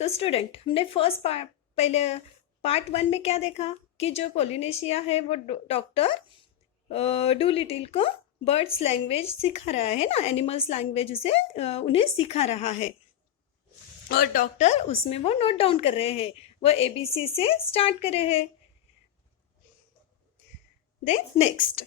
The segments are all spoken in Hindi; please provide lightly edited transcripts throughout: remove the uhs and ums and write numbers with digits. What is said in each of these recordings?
तो स्टूडेंट, हमने फर्स्ट पार्ट पहले पार्ट वन में क्या देखा कि जो पोलिनेशिया है वो डॉक्टर डूलिटिल को बर्ड्स लैंग्वेज सिखा रहा है ना, एनिमल्स लैंग्वेज उसे उन्हें सिखा रहा है। और डॉक्टर उसमें वो नोट डाउन कर रहे हैं, वो एबीसी से स्टार्ट कर रहे हैं। Then next,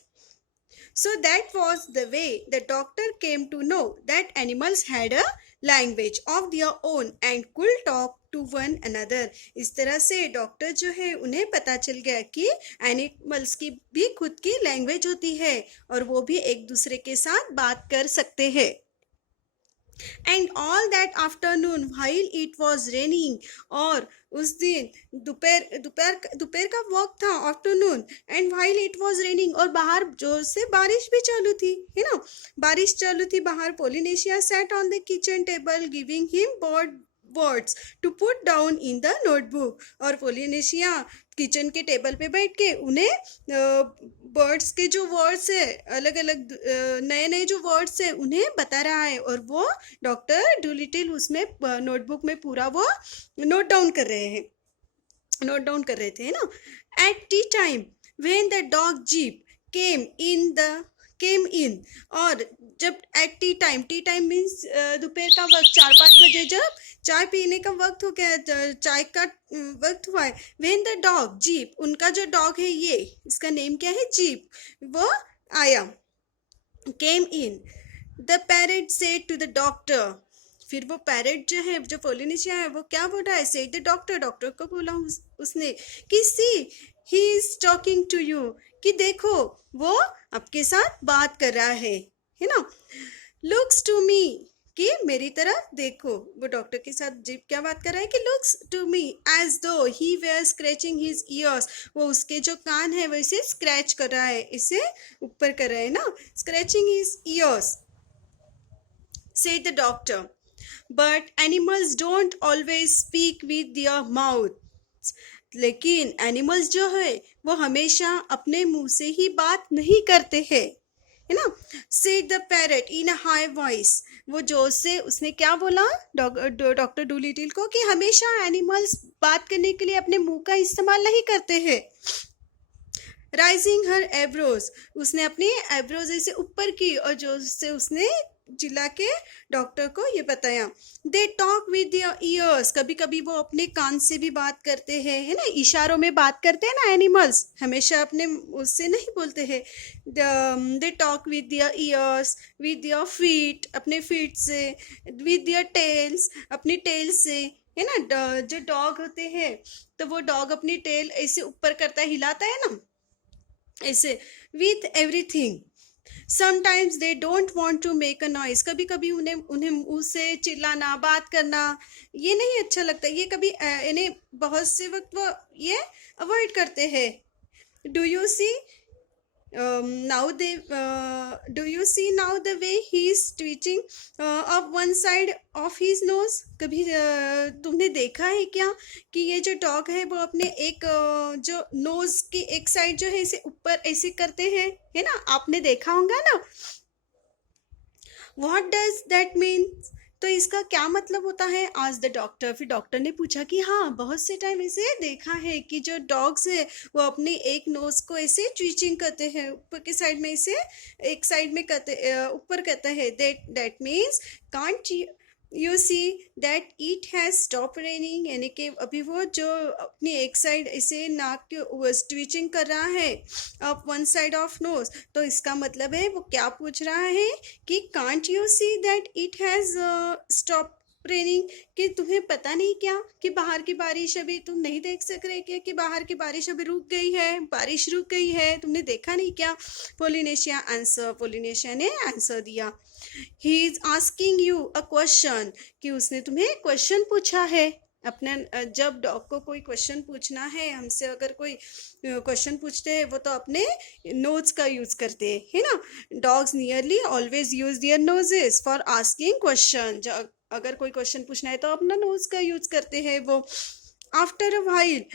so that was the way the doctor came to know that animals had a language of their own and could talk to one another। इस तरह से डॉक्टर जो है उन्हें पता चल गया कि एनिमल्स की भी खुद की लैंग्वेज होती है और वो भी एक दूसरे के साथ बात कर सकते हैं। And all that afternoon while it was raining, और उस दिन दोपहर दोपहर दोपहर का वक्त था, afternoon, and while it was raining, और बाहर जोर से बारिश भी चालू थी, है ना, बारिश चालू थी बाहर। Polynesia sat on the kitchen table giving him board words to put down in the notebook, और पोलिनेशिया किचन के टेबल पे बैठ के उन्हें बर्ड्स के जो वर्ड्स है, अलग अलग नए नए जो वर्ड्स है उन्हें बता रहा है, और वो डॉक्टर डूलिटिल उसमें नोटबुक में पूरा वो नोट डाउन कर रहे हैं, नोट डाउन कर रहे थे, है ना। At the time when the dog jeep came in, और जब एट टी टाइम मीन्स दोपहर का वक्त, 4-5 बजे जब चाय पीने का वक्त हो गया, चाय का वक्त हुआ है। व्हेन द डॉग जीप, उनका जो डॉग है ये, इसका नेम क्या है, जीप, वो आया, came in. The parrot said to the doctor, फिर वो पैरेट जो है, जो पोलिनेशिया है, वो क्या बोल रहा है, सेड द डॉक्टर, डॉक्टर को बोला उसने कि see he is talking to you, कि देखो वो आपके साथ बात कर रहा है ना। लुक्स टू मी, कि मेरी तरफ देखो, वो डॉक्टर के साथ जीप क्या बात कर रहा है कि लुक्स टू मी एज दो ही वेयर स्क्रैचिंग हिज ईयर्स, वो उसके जो कान है वैसे स्क्रैच कर रहा है, इसे ऊपर कर रहा है ना, scratching his years, said the doctor, but animals don't always speak with their mouths, लेकिन एनिमल्स जो है वो हमेशा अपने मुंह से ही बात नहीं करते हैं, है ना। Said the parrot in a high voice, वो जोर से उसने क्या बोला डॉक्टर डूलिटिल को कि हमेशा एनिमल्स बात करने के लिए अपने मुंह का इस्तेमाल नहीं करते हैं। राइजिंग हर एब्रोज, उसने अपनी एब्रोज ऐसे ऊपर की और जोर से उसने चिल्ला के डॉक्टर को ये बताया। They talk with their years, कभी कभी वो अपने कान से भी बात करते हैं, है ना, इशारों में बात करते हैं ना एनिमल्स, हमेशा अपने उससे नहीं बोलते हैं। They talk with their years, with their feet, अपने फीट से, विद देयर टेल्स, अपनी टेल से, है ना। जो डॉग होते हैं तो वो डॉग अपनी टेल ऐसे ऊपर करता है, हिलाता है ना, ऐसे। With everything, sometimes they don't want to make a noise, कभी कभी उन्हें उन्हें मुंह से चिल्लाना, बात करना ये नहीं अच्छा लगता, ये कभी इन्हें बहुत से वक्त वो ये अवॉइड करते हैं। Do you see do you see now the way he is twitching of one side of his nose, कभी तुमने देखा है क्या कि ये जो डॉग है वो अपने एक जो नोज की एक साइड जो है इसे ऊपर ऐसे करते हैं, है ना, आपने देखा होगा ना। What does that mean? तो इसका क्या मतलब होता है, आज द डॉक्टर, फिर डॉक्टर ने पूछा कि हाँ, बहुत से टाइम ऐसे देखा है कि जो डॉग्स है वो अपने एक नोज को ऐसे ट्विचिंग करते हैं, ऊपर की साइड में ऐसे एक साइड में करते, ऊपर करता है। That means can't you see that it has stop raining, यानी कि अभी वो जो अपनी एक साइड ऐसे नाक के ट्विचिंग कर रहा है of one side of nose, तो इसका मतलब है वो क्या पूछ रहा है कि can't you see that it has stop raining, कि तुम्हें पता नहीं क्या कि बाहर की बारिश अभी तुम नहीं देख सक रहे क्या कि बाहर की बारिश अभी रुक गई है, बारिश रुक गई है, तुमने देखा नहीं क्या। पोलिनेशिया ने आंसर दिया। He is asking you a question, कि उसने तुम्हें क्वेश्चन पूछा है। अपना जब डॉग को कोई क्वेश्चन पूछना है, हमसे अगर कोई क्वेश्चन पूछते हैं वो तो अपने नोज का यूज करते हैं, है ना। Dogs nearly always use their noses for asking question, अगर कोई क्वेश्चन पूछना है तो अपना नोज का यूज करते हैं वो। After a while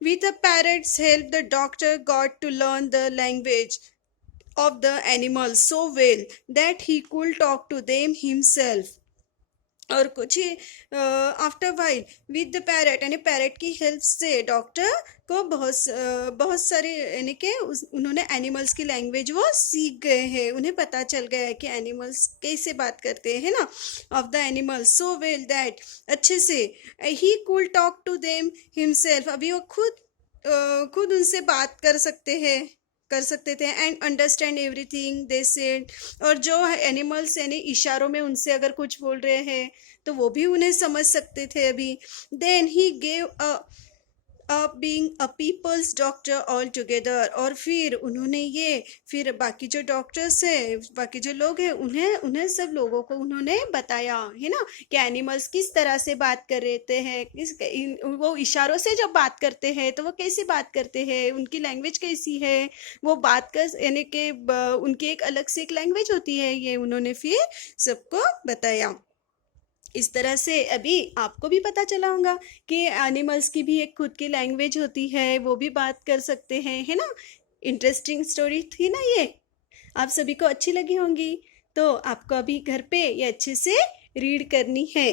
with a parrot's help the doctor got to learn the language of the animals so well that he could talk to them himself। और कुछ ही after while with the parrot, यानी पैरट की हेल्प से डॉक्टर को बहुत सारे यानी कि उन्होंने एनिमल्स की लैंग्वेज वो सीख गए हैं, उन्हें पता चल गया है कि एनिमल्स कैसे बात करते हैं ना, of the animals so well that, अच्छे से ही could talk to them himself, अभी वो खुद उनसे बात कर सकते थे, and understand everything they said, और जो एनिमल्स यानी इशारों में उनसे अगर कुछ बोल रहे हैं तो वो भी उन्हें समझ सकते थे अभी। Then he gave being a peoples doctor all together, और फिर बाकी जो डॉक्टर्स है, बाकी जो लोग हैं, उन्हें उन्हें सब लोगों को उन्होंने बताया है ना कि एनिमल्स किस तरह से बात कर रहे हैं, वो इशारों से जब बात करते हैं तो वो कैसे बात करते हैं, उनकी लैंग्वेज कैसी है, वो बात कर यानी कि उनकी एक अलग से एक लैंग्वेज होती है, ये उन्होंने फिर सबको बताया। इस तरह से अभी आपको भी पता चला होगा कि एनिमल्स की भी एक खुद की लैंग्वेज होती है, वो भी बात कर सकते हैं, है ना। इंटरेस्टिंग स्टोरी थी ना ये, आप सभी को अच्छी लगी होंगी, तो आपको अभी घर पे ये अच्छे से रीड करनी है।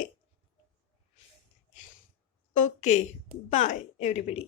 Okay, bye everybody.